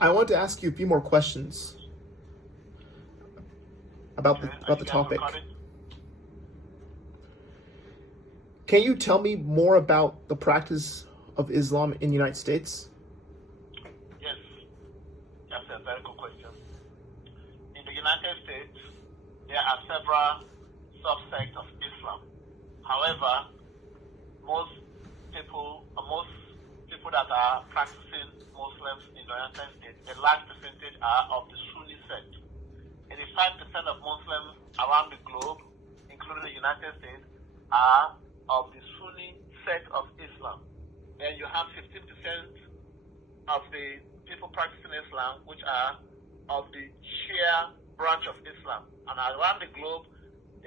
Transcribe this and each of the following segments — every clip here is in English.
I want to ask you a few more questions about Okay, about are the you guys topic. recording? Can you tell me more about the practice of Islam in the United States? Yes, that's a very good question. In the United States, there are several subsects of Islam. However, most people that are practicing Muslims in the United States, a large percentage are of the Sunni sect. 85% of Muslims around the globe, including the United States, are of the Sunni sect of Islam. Then you have 15% of the people practicing Islam, which are of the Shia branch of Islam. And around the globe,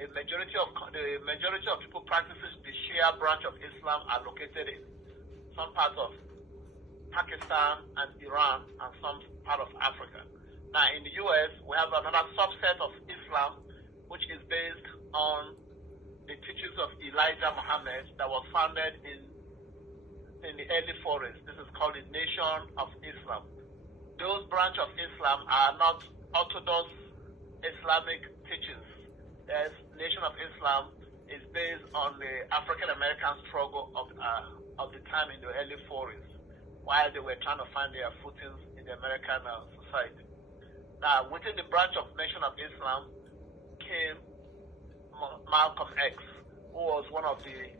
the majority of people practicing the Shia branch of Islam are located in some parts of Pakistan and Iran and some part of Africa. Now, in the U.S., we have another subset of Islam, which is based on the teachings of Elijah Muhammad that was founded in the early 40s. This is called the Nation of Islam. Those branch of Islam are not orthodox Islamic teachings. The Nation of Islam is based on the African American struggle of the time in the early 40s, while they were trying to find their footings in the American society. Now, within the branch of Nation of Islam came Malcolm X, who was one of the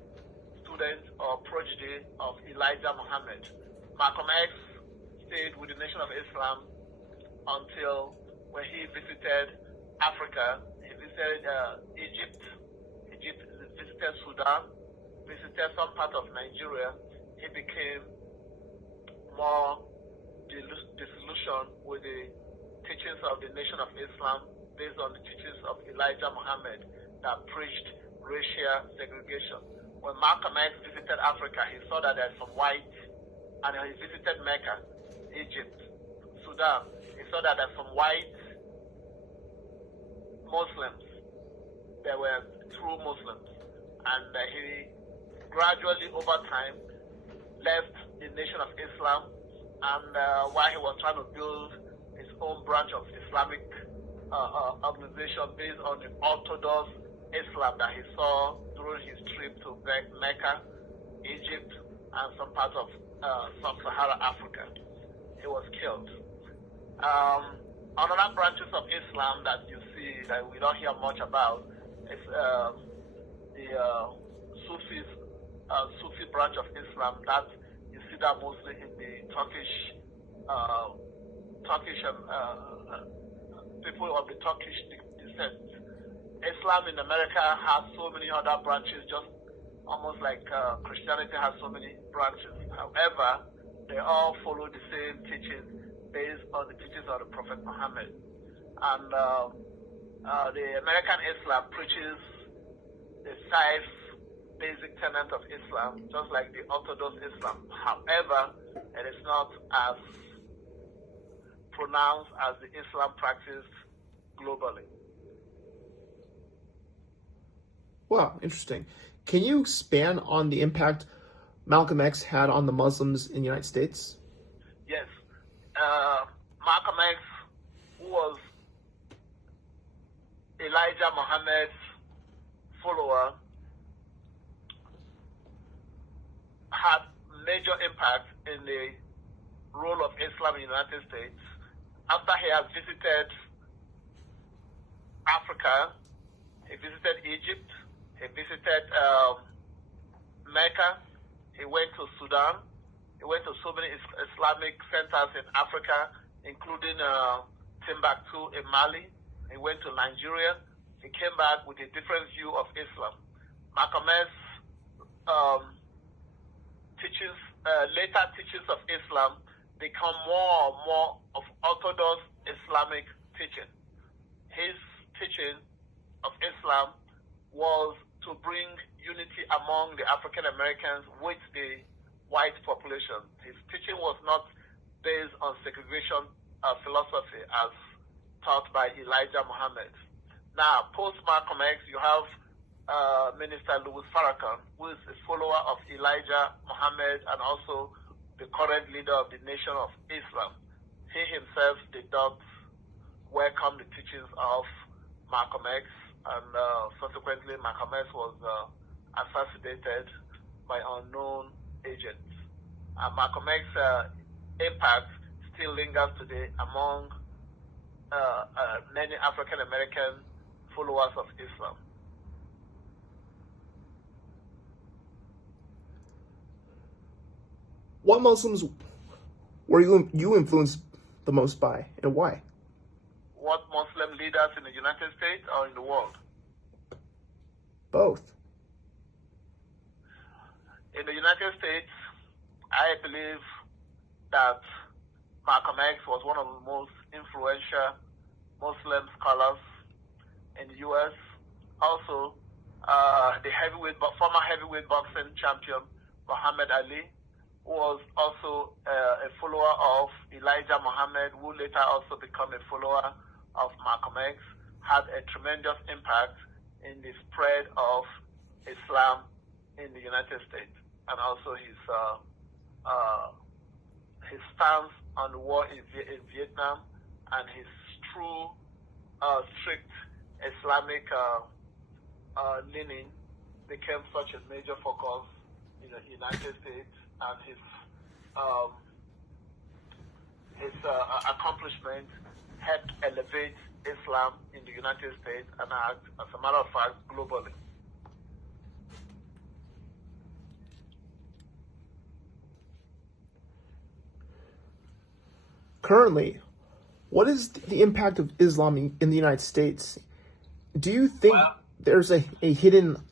students or protege of Elijah Muhammad. Malcolm X stayed with the Nation of Islam until when he visited Africa. He visited Egypt, visited Sudan, visited some part of Nigeria. He became more disillusioned with the teachings of the Nation of Islam based on the teachings of Elijah Muhammad that preached racial segregation. When Malcolm X visited Africa, he saw that there's some whites, and he visited Mecca, Egypt, Sudan. He saw that there's some white Muslims. They were true Muslims. And he gradually, over time, left the Nation of Islam, and while he was trying to build his own branch of Islamic organization based on the Orthodox Islam that he saw during his trip to Mecca, Egypt, and some parts of sub-Saharan Africa. He was killed. Another branches of Islam that you see that we don't hear much about is the Sufi branch of Islam that you see that mostly in the Turkish people of the Turkish descent. Islam in America has so many other branches, just almost like Christianity has so many branches. However, they all follow the same teachings based on the teachings of the Prophet Muhammad. And the American Islam preaches the 5 basic tenets of Islam, just like the Orthodox Islam. However, it is not as pronounced as the Islam practiced globally. Wow, interesting. Can you expand on the impact Malcolm X had on the Muslims in the United States? Yes. Malcolm X, who was Elijah Muhammad's follower, had major impact in the role of Islam in the United States. After he has visited Africa, he visited Egypt, he visited Mecca, he went to Sudan, he went to so many Islamic centers in Africa, including Timbuktu in Mali. He went to Nigeria. He came back with a different view of Islam. Malcolm X later teachings of Islam become more and more of Orthodox Islamic teaching. His teaching of Islam was to bring unity among the African Americans with the white population. His teaching was not based on segregation philosophy as taught by Elijah Muhammad. Now, post Malcolm X, you have Minister Louis Farrakhan, who is a follower of Elijah Muhammad and also the current leader of the Nation of Islam. he himself did not welcome the teachings of Malcolm X, and subsequently Malcolm X was assassinated by unknown agents. And Malcolm X's impact still lingers today among many African American followers of Islam. What Muslims were you influenced the most by, and why? What Muslim leaders in the United States or in the world? Both. In the United States, I believe that Malcolm X was one of the most influential Muslim scholars in the U.S. Also, the former heavyweight boxing champion Muhammad Ali, who was also a follower of Elijah Muhammad, who later also became a follower of Malcolm X, had a tremendous impact in the spread of Islam in the United States, and also his stance on the war in Vietnam and his true strict Islamic leaning became such a major focus in the United States, and his accomplishment helped elevate Islam in the United States and, as a matter of fact, globally. Currently, what is the impact of Islam in the United States? Do you think there's a hidden